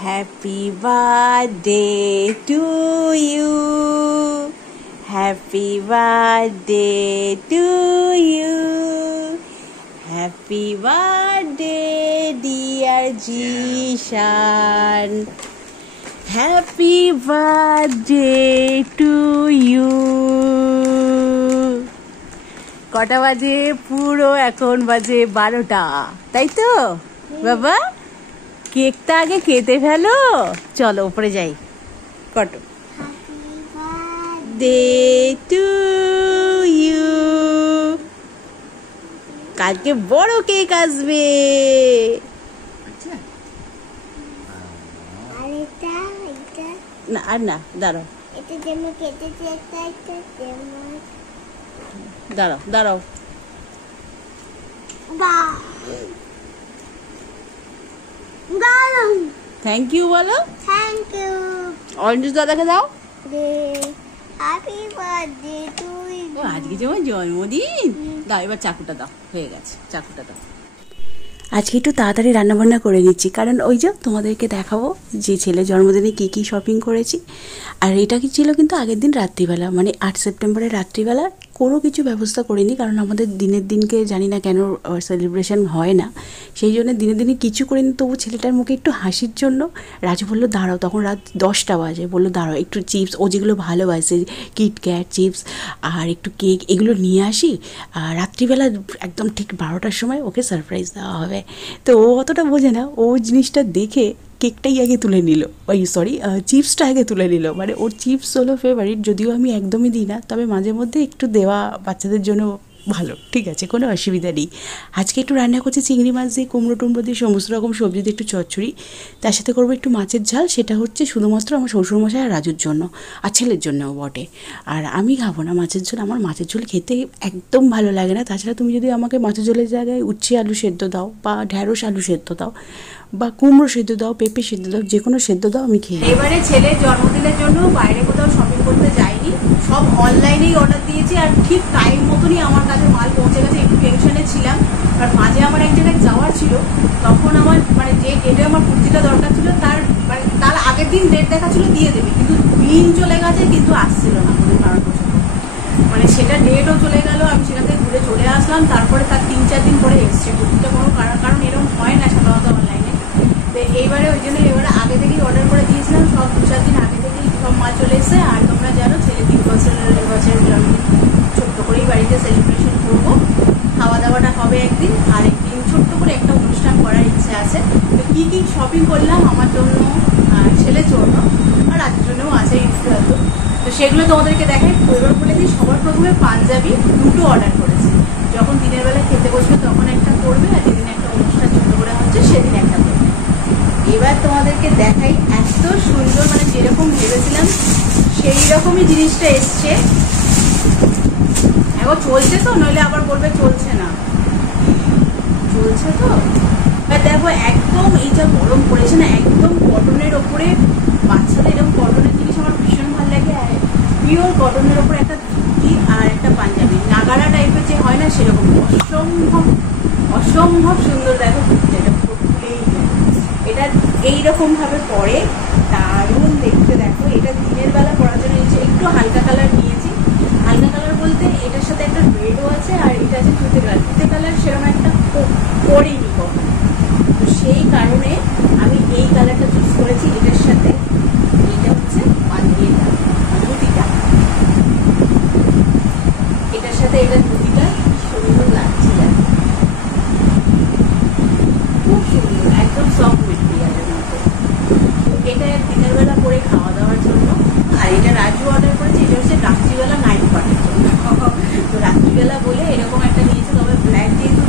Happy birthday to you. Happy birthday to you. Happy birthday dear Jishan. Happy birthday to you. কটা বাজে? পুরো এখন বাজে 12টা, তাই তো বাবা? কেকটা আগে কেটে ফেলো, চলো উপরে যাই। কত ডে টু ইউ। কালকে বড় কেক আসবে। না আর না, দাঁড়াও দাঁড়াও দাঁড়াও। থ্যাংক ইউ বলো। Thank you. অরেঞ্জ দাদাকে দাও। Happy birthday to you. আজকে যেমন জন্মদিন। দাও এবার চাকুটা দাও, হয়ে গেছে, চাকুটা দাও। আজকে একটু তাড়াতাড়ি রান্নাবান্না করে নিচ্ছি, কারণ ওই যে তোমাদেরকে দেখাবো যে ছেলের জন্মদিনে কী কী শপিং করেছি। আর এটা কি ছিল কিন্তু আগের দিন রাত্রিবেলা, মানে 8 সেপ্টেম্বরের রাত্রিবেলা কোনো কিছু ব্যবস্থা করিনি, কারণ আমাদের দিনের দিনকে জানি না কেন সেলিব্রেশন হয় না, সেই জন্য দিনে দিনে কিছু করিনি। তবু ছেলেটার মুখে একটু হাসির জন্য রাজু বললো দাঁড়াও, তখন রাত 10টা বাজে, বললো দাঁড়াও একটু চিপস, ও যেগুলো ভালোবাসে কিটক্যাট চিপস আর একটু কেক, এগুলো নিয়ে আসি। আর রাত্রিবেলা একদম ঠিক 12টার সময় ওকে সারপ্রাইজ দেওয়া হবে। তো ও অতটা বোঝে না, ও জিনিসটা দেখে কেকটাই আগে তুলে নিল, সরি চিপসটা আগে তুলে নিল। মানে ওর চিপস হলো ফেভারিট, যদিও আমি একদমই দিই না, তবে মাঝে মধ্যে একটু দেওয়া বাচ্চাদের জন্য ভালো, ঠিক আছে, কোনো অসুবিধা নেই। আজকে একটু রান্না করছি চিংড়ি মাছ দিয়ে, কুমড়ো টুমড়ো দিয়ে, সমস্ত রকম সবজি দিয়ে একটু চচ্চড়ি, তার সাথে করবো একটু মাছের ঝাল। সেটা হচ্ছে শুধুমাত্র আমার শ্বশুরমশাই আর রাজুর জন্য, আর ছেলের জন্যও বটে। আর আমি খাবো না মাছের ঝোল, আমার মাছের ঝোল খেতে একদম ভালো লাগে না। তাছাড়া তুমি যদি আমাকে মাছের ঝোলের জায়গায় উচ্ছে আলু সেদ্ধ দাও, বা ঢ্যাঁড়স আলু সেদ্ধ দাও, বা কুমড়ো সেদ্ধ দাও, পেঁপে সেদ্ধ দাও, যে কোনো সেদ্ধ দাও, আমি খেয়ে। এবারে ছেলের জন্মদিনের জন্য বাইরে কোথাও শপিং করতে যাইনি, সব অনলাইনেই অর্ডার দিয়েছি। আর ঠিক টাইম মতনই আমার কাছে মাল পৌঁছে গেছে। একটু টেনশনে ছিলাম, কারণ মাঝে আমার এক জায়গায় যাওয়ার ছিল, তখন আমার মানে যে ডেটে আমার কুর্তিটা দরকার ছিল তার আগের দিন ডেট দেখা ছিল দিয়ে দেবে, কিন্তু দিন চলে গেছে, কিন্তু আসছিল না কোনো কারণবশত। মানে সেটা ডেটও চলে গেল, আমি সেখান থেকে ঘুরে চলে আসলাম, তারপরে তার 3-4 দিন পরে এসছে কুর্তিটা। কোনো কারণ এরকম হয় না সাধারণত অনলাইনে। তো এইবারে ওই জন্য এবারে আগে থেকেই অর্ডার করে দিয়েছিলাম, সব 2-4 দিন আগে থেকেই সব মাল চলে এসেছে। আর তোমরা জানো ছেলে 3 বছরের জন্মদিন ছোট্ট করেই বাড়িতে সেলিব্রেশন করবো। খাওয়া দাওয়াটা হবে একদিন, আর একদিন ছোট্ট করে একটা অনুষ্ঠান করার ইচ্ছে আছে। তো কী কী শপিং করলাম আমার জন্য, ছেলের জন্য, আর রাজের জন্যও আছে একটু হয়তো, তো সেগুলো তোমাদেরকে দেখাই। এবার বলে দিই, সবার প্রথমে পাঞ্জাবি 2টো অর্ডার করেছি। যখন দিনের বেলা খেতে বসবে তখন একটা করবে, আর যেদিন একটা অনুষ্ঠান ছোট করে হচ্ছে সেদিন একটা করবে। এবার তোমাদেরকে দেখাই, এত সুন্দর, মানে যেরকম ভেবেছিলাম সেই রকমই জিনিসটা এসছে। এখন চলছে তো, নইলে আবার বলবে চলছে না, চলছে তো। এবার দেখো একদম, এই যা গরম পড়েছে না, একদম কটনের ওপরে, বাচ্চাদের এরকম কটনের জিনিস আমার ভীষণ ভালো লাগে। আর পিওর কটনের ওপরে একটা ধুতি আর একটা পাঞ্জাবি, নাগারা টাইপের যে হয় না সেরকম, অসম্ভব অসম্ভব সুন্দর। দেখো এটা ফুলেই, এটা এইরকম ভাবে পরে দারুণ দেখতে। দেখো এটা দিনের বেলা পরার জন্য একটু হালকা কালার নিয়েছি। হালকা কালার বলতে এটার সাথে একটা রেডও আছে, আর এটা আছে তুতে কালার। তুতে কালার সেরকম একটা পরিনি কখন, তো সেই কারণে আমি এই কালারটা চুজ করেছি। এটার সাথে এটা হচ্ছে ধুতিটা, এটার সাথে এটা ধুতিটা সুন্দর লাগছে, খুব সুন্দর, একদম সফট মেটেরিয়ালের মতো। এটা দিনের বেলা পরে খাওয়া দাওয়ার জন্য। আর এটা রাজু অর্ডার করেছে, এটা হচ্ছে রাত্রিবেলা নাইট পার্টির জন্য। তো রাত্রিবেলা বলে এরকম একটা নিয়েছে। তবে ব্ল্যাক যেহেতু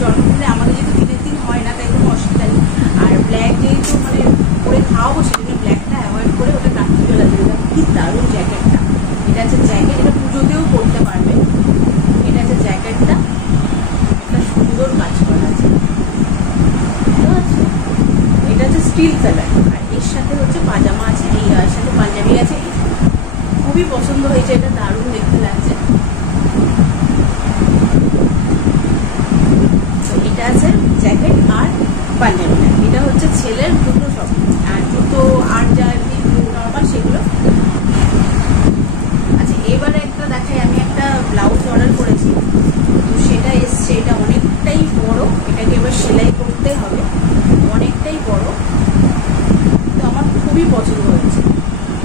জন্মদিনে আমাদের যেহেতু দিনের দিন হয় না, তাই কোনো অসুবিধা নেই। আর ব্ল্যাক যেহেতু মানে পরে খাওয়াবো, সেজন্য ব্ল্যাকটা অ্যাভয়েড করে ওটা রাত্রিবেলা দিয়ে দেবো। কি দারুণ জ্যাকেটটা, এটা হচ্ছে জ্যাকেট, এটা পুজোতেও পরতে পারবে। এটা হচ্ছে জ্যাকেটটা, একটা সুন্দর কাজ করা আছে, এটা হচ্ছে স্টিল কালার। আর এর সাথে হচ্ছে পাজামা আছে, এই সাথে পাঞ্জাবি আছে। খুবই পছন্দ হয়েছে, এটা দারুণ দেখতে লাগছে। তো এটা আছে জ্যাকেট আর পাঞ্জাবি। এটা হচ্ছে ছেলের দুটো শপিং। আর খুবই পছন্দ হয়েছে,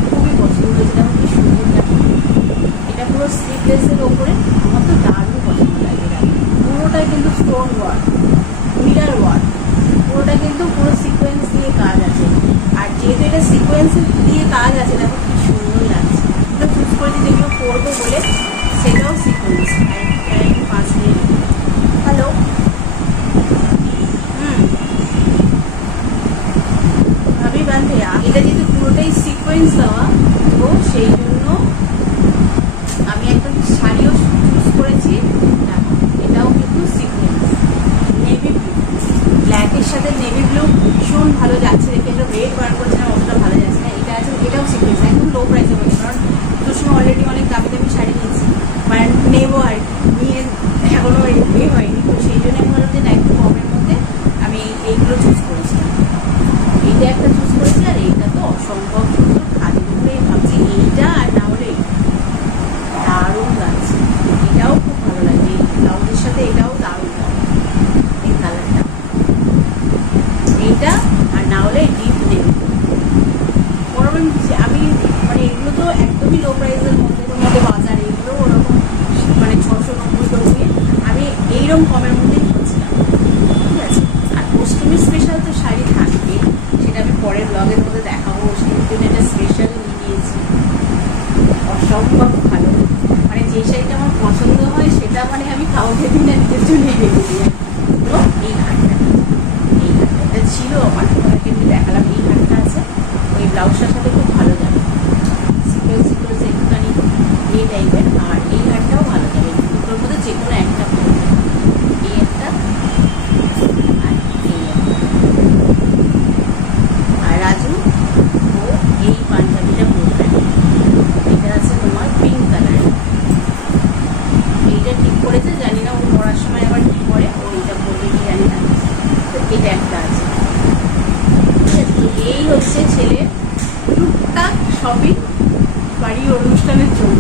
খুবই পছন্দ হয়েছে। দেখো কি সুন্দর লাগে, এটা পুরো স্লিভলেসের ওপরে, আমার তো দারুণ পছন্দ লাগে। পুরোটাই কিন্তু স্টোন ওয়ার্ক, মিরার ওয়ার্ক, পুরোটা কিন্তু পুরো সিকোয়েন্স দিয়ে কাজ আছে। আর যেহেতু এটা সিকোয়েন্স দিয়ে কাজ আছে, দেখো কি সুন্দর লাগছে। ওটা চুজ করেছি যেগুলো পরবো বলে, সেটাও সিকোয়েন্স। আর পাঁচ মিনিট, হ্যালো, ভাবি বান্ধে, এটা যেহেতু পুরোটাই সিকোয়েন্স দেওয়া, তো সেই জন্য আমি একটা শাড়িও চুজ করেছি। দেখো এটাও কিন্তু সিকোয়েন্স, নেভি ব্লু, ব্ল্যাকের সাথে নেভি ব্লু ভীষণ ভালো যাচ্ছে। দেখে এটা রেড বার করছে না, অতটা ভালো যাচ্ছে না। এটা আছে, এটাও সিকোয়েন্স, একদম লো প্রাইসে বলি, কারণ তোর সময় অলরেডি অনেক দামি দামি শাড়ি নিয়েছি, মানে নেবো আর নিয়ে এখনো এ হয়নি। তো সেই জন্য আমি ভাবলাম যে না, একটু কমের মধ্যে আমি এইগুলো চুজ করেছিলাম। এইটা একটা চুজ করেছি, আর এইটা তো অসম্ভব সুন্দর, খালি করে ভাবছি এইটা আর না হলে দারুণ লাগছে। এটাও খুব ভালো লাগে, এই ব্লাউজের সাথে এটাও দারুণ লাগে, এই কালারটা, এইটা আর না হলে ডিপ নেভি। ওরকম আমি মানে এগুলো তো একদমই লো প্রাইসের মধ্যে বাজারে, এগুলো ওরকম মানে 690 আমি এইরকম কমের মধ্যেই খুঁজছিলাম, ঠিক আছে। আর অষ্টমী স্পেশাল তো শাড়ি থাকবে, সেটা আমি পরের ব্লগের মধ্যে দেখাবো। সেই জন্য এটা স্পেশাল নিয়ে নিয়েছি, অসম্ভব ভালো। মানে যে শাড়িটা আমার পছন্দ হয় সেটা মানে আমি কাউকে দিন না, নিজের জন্যই রেখে দিই। তো এই হাটটা, এই হাটটা এটা ছিল আমার, ওনাকে আমি দেখালাম। এই হাটটা আছে, ওই ব্লাউজটার সাথে খুব ভালো যাবে, সিকোয়েন্স সিকোয়েন্স একটুখানি এই টাইপের। আর এই হাটটাও ভালো যাবে, দুটোর মধ্যে যে কোনো একটা ভালো যাবে। এই একটা আর এই একটা। আর রাজু ও এই পাঞ্জাবিটা পরবে, এটা আছে তোমার পিঙ্ক কালার। এইটা ঠিক করেছে, জানি না ও পড়ার সময় আবার কি করে, ও এইটা পরবে কি জানি না। তো এটা একটা আছে, ঠিক আছে। তো এই হচ্ছে ছেলের টুকটাক শপিং বাড়ির অনুষ্ঠানের জন্য,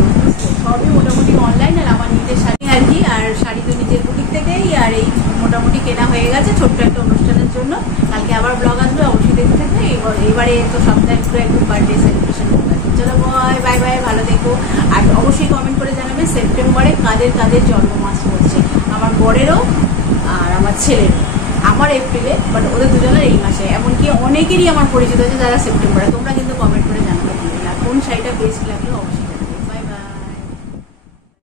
সবই মোটামুটি অনলাইন। আর আমার নিজের শাড়ি আর কি, আর শাড়ি তো নিজের বুটিক থেকেই, আর এই মোটামুটি কেনা হয়ে গেছে ছোট্ট একটা অনুষ্ঠানের জন্য। কালকে আবার ব্লগ আসবে, অবশ্যই দেখতে থাকবে। এবারে তো সপ্তাহে একটু বার্থডে সেলিব্রেশন করতে আছে। চলো বাই বাই বাই, ভালো দেখো। আর অবশ্যই কমেন্ট করে জানাবে সেপ্টেম্বরে কাদের কাদের জন্মমাস পড়ছে, আমার বরেরও আর আমার ছেলেরও। আমার এপ্রিলে, বাট ওদের দুজনের এই মাসে। এমনকি অনেকেরই আমার পরিচিত আছে যারা সেপ্টেম্বরে। তোমরা কিন্তু কমেন্ট করে জানাবে কোন শাড়িটা বেস্ট লাগলো অবশ্যই।